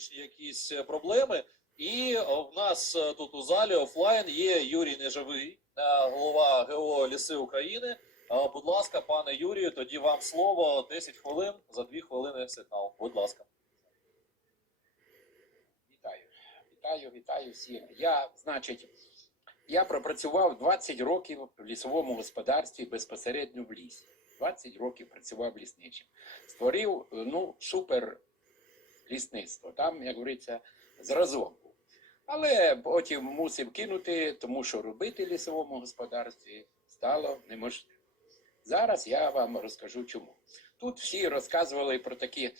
технічні якісь е, проблеми. І е, в нас е, тут у залі офлайн є Юрій Неживий, голова ГО Ліси України. Будь ласка, пане Юрію, тоді вам слово 10 хвилин за 2 хвилини сигнал. Будь ласка. Вітаю, вітаю, вітаю всіх. Я, значить, я пропрацював 20 років в лісовому господарстві безпосередньо в лісі. 20 років працював лісничим. Створив ну, супер лісництво. Там, як говориться, зразок був. Але потім мусив кинути, тому що робити лісовому господарстві стало неможливо. Зараз я вам розкажу чому. Тут всі розказували про такі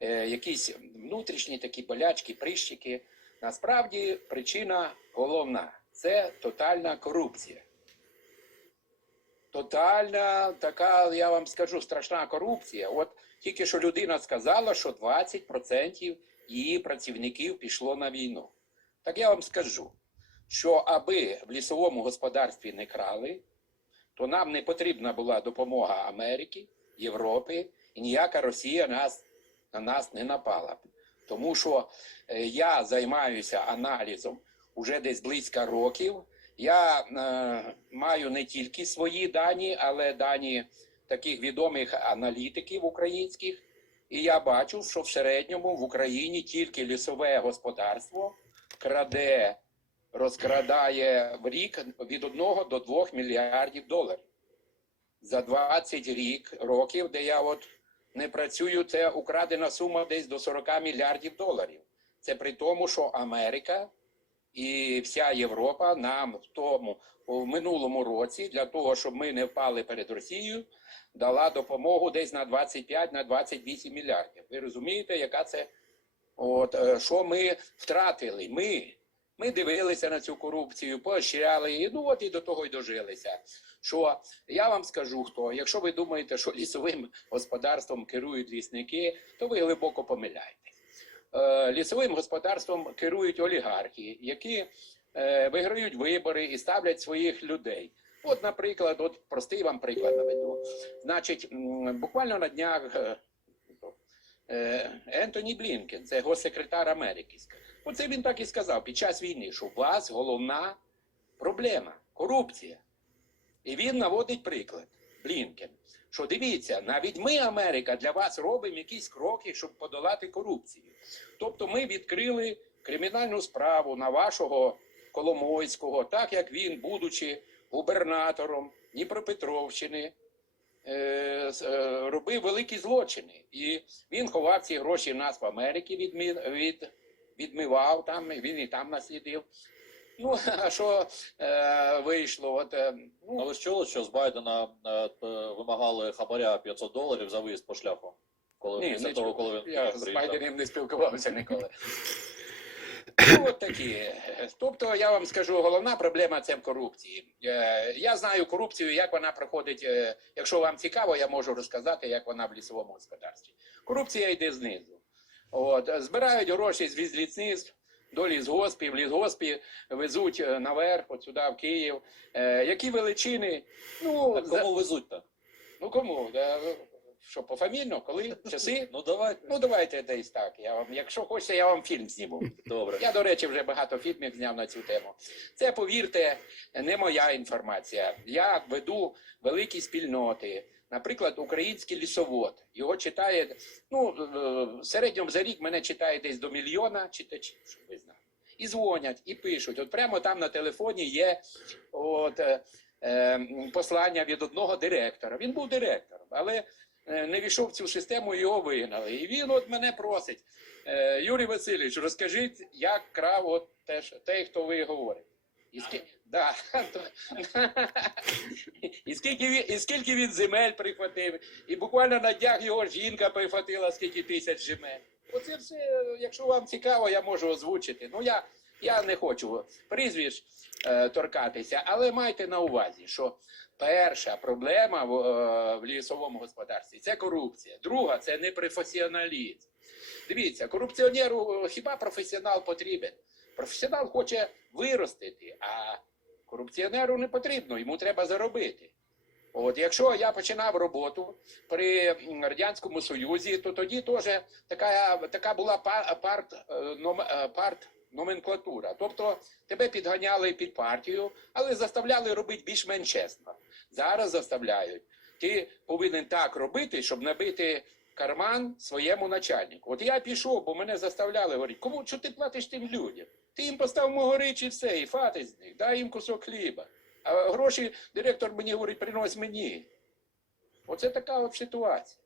е, якісь внутрішні такі болячки, прищики. Насправді причина головна це тотальна корупція. Тотальна така, я вам скажу, страшна корупція. От тільки що людина сказала, що 20% її працівників пішло на війну. Так я вам скажу, що аби в лісовому господарстві не крали, то нам не потрібна була допомога Америки, Європи, і ніяка Росія нас, на нас не напала б. Тому що е, я займаюся аналізом уже десь близько років. Я е, маю не тільки свої дані, але дані таких відомих аналітиків українських, і я бачу, що в середньому в Україні тільки лісове господарство краде, розкрадає в рік від 1 до 2 мільярдів доларів. За 20 рік років, де я от не працюю, це украдена сума десь до 40 мільярдів доларів. Це при тому, що Америка і вся Європа нам в тому в минулому році для того, щоб ми не впали перед Росією, дала допомогу десь на 25 на 28 мільярдів. Ви розумієте, яка це от е, що ми втратили? Ми ми дивилися на цю корупцію, поощряли її. Ну от і до того й дожилися. Що я вам скажу, хто якщо ви думаєте, що лісовим господарством керують лісники, то ви глибоко помиляєтесь. Е, лісовим господарством керують олігархи, які е, виграють вибори і ставлять своїх людей. От, наприклад, от простий вам приклад наведу. Значить, буквально на днях е, Ентоні Блінкен, це госсекретар Америки. Оце він так і сказав під час війни, що у вас головна проблема корупція. І він наводить приклад Блінкен що дивіться, навіть ми, Америка, для вас робимо якісь кроки, щоб подолати корупцію. Тобто, ми відкрили кримінальну справу на вашого Коломойського, так як він, будучи губернатором Дніпропетровщини, е, е, робив великі злочини, і він ховав ці гроші в нас в Америці. Від від відмивав там. Він і там наслідив. Ну а що е, вийшло? От е, ну. але ж чули, що з Байдена е, вимагали хабаря 500 доларів за виїзд по шляху. Коли Ні, після не ну, того, коли він я з Байденом не спілкувався ніколи. Ну, от такі. Тобто, я вам скажу, головна проблема це в корупції. Е, я знаю корупцію, як вона проходить. Е, якщо вам цікаво, я можу розказати, як вона в лісовому господарстві. Корупція йде знизу. От збирають гроші з візліцництв, до лісгоспів, лісгоспі везуть е, наверх, от сюди, в Київ. Е, які величини? Ну, Так кому за... везуть так? Ну кому? Е, що пофамільно, коли? Часи? Ну давайте. Ну давайте десь так. Я вам, Якщо хочете, я вам фільм зніму. Добре. Я, до речі, вже багато фільмів зняв на цю тему. Це, повірте, не моя інформація. Я веду великі спільноти. Наприклад, український лісовод його читає. Ну е, в середньому за рік мене читає десь до мільйона читачів, щоб ви знали. І дзвонять, і пишуть. От прямо там на телефоні є от, е, е послання від одного директора. Він був директором, але е, не війшов в цю систему, його вигнали. І він от мене просить, Юрій Васильович, розкажіть, як крав от те, те, хто ви говорите. І ск... Да. І скільки він і скільки він земель прихватив, і буквально на днях його жінка прихватила, скільки тисяч земель. Оце все, якщо вам цікаво, я можу озвучити. Ну я я не хочу прізвищ е, торкатися, але майте на увазі, що перша проблема в, е, в лісовому господарстві це корупція. Друга це непрофесіоналізм. Дивіться, корупціонеру е, хіба професіонал потрібен? Професіонал хоче виростити. а Корупціонеру не потрібно, йому треба заробити. От якщо я починав роботу при радянському союзі, то тоді теж така така була парт, е, е, парт номенклатура. Тобто тебе підганяли під партію, але заставляли робити більш-менш чесно. Зараз заставляють. Ти повинен так робити, щоб набити карман своєму начальнику. От я пішов, бо мене заставляли говорити, кому що ти платиш тим людям? Ти їм постав мого річ все, і фати з них, дай їм кусок хліба. А гроші директор мені говорить, принось мені. Оце така от ситуація.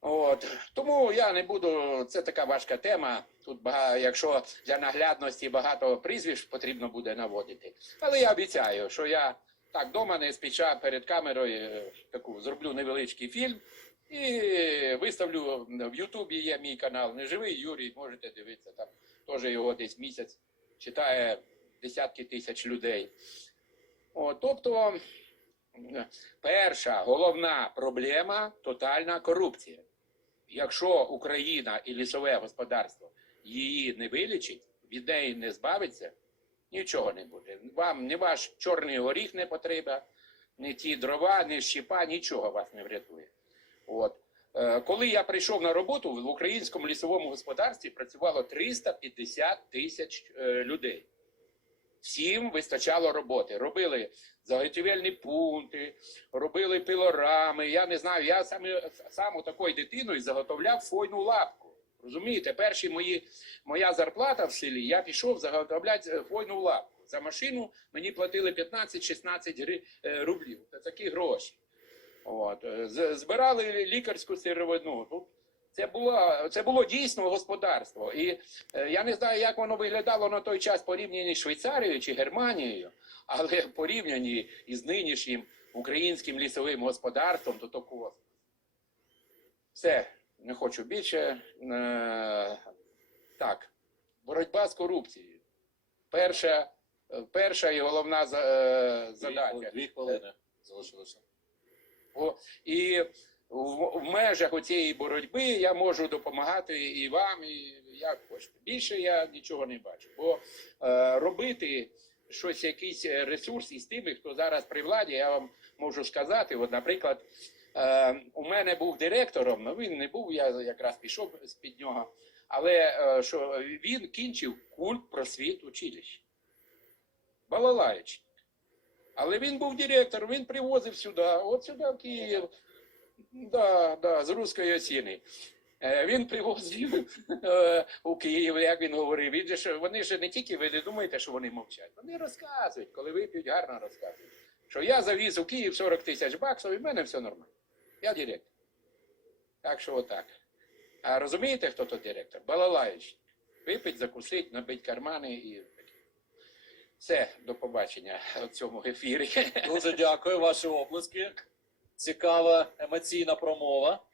От. Тому я не буду, це така важка тема. Тут багато, якщо для наглядності багато прізвищ потрібно буде наводити. Але я обіцяю, що я так дома не спіча перед камерою е, таку зроблю невеличкий фільм. І виставлю в Ютубі є мій канал Неживий Юрій, можете дивитися там. Теж його десь місяць читає десятки тисяч людей. О, тобто перша головна проблема тотальна корупція. Якщо Україна і лісове господарство її не вилічить, від неї не збавиться, нічого не буде. Вам не ваш чорний горіх не потрібен, ні ті дрова, ні щіпа, нічого вас не врятує. От е, коли я прийшов на роботу в українському лісовому господарстві, працювало 350 тисяч е, людей. Всім вистачало роботи. Робили заготівельні пункти, робили пилорами. Я не знаю, я саме саме такою дитиною заготовляв фойну лапку. Розумієте, перші мої моя зарплата в селі, я пішов заготовляти е, фойну лапку. За машину мені платили 15-16 рублів. Це такі гроші. От. Збирали лікарську сировину. Ну, це було це було дійсно господарство. І е, я не знаю, як воно виглядало на той час порівняно з Швейцарією чи Германією, але порівняно із нинішнім українським лісовим господарством, то такого. Все, не хочу більше. Е, так, боротьба з корупцією. Перша е, перша і головна задача. Дві хвилини залишилося. І в межах цієї боротьби я можу допомагати і вам, і як хочете. Більше я нічого не бачу. Бо е, робити щось, якийсь ресурс із тими, хто зараз при владі, я вам можу сказати. От, наприклад, е, у мене був директором, ну він не був, я якраз пішов з під нього. Але е, що він кінчив культ просвіт училищ. Балалаючи. Але він був директор, він привозив сюди, от сюди в Київ, да, да, з Руської осіни. Е, він привозив е, у Київ, як він говорив. Він вони ж не тільки ви не думаєте, що вони мовчать. Вони розказують, коли вип'ють, гарно розказують. Що я завіз у Київ 40 тисяч баксів і в мене все нормально. Я директор. Так що отак. А розумієте, хто тут директор? Балалаєвич. Випить, закусить, набить кармани і. Все, до побачення у цьому ефірі. Дуже дякую, ваші облиски. Цікава емоційна промова.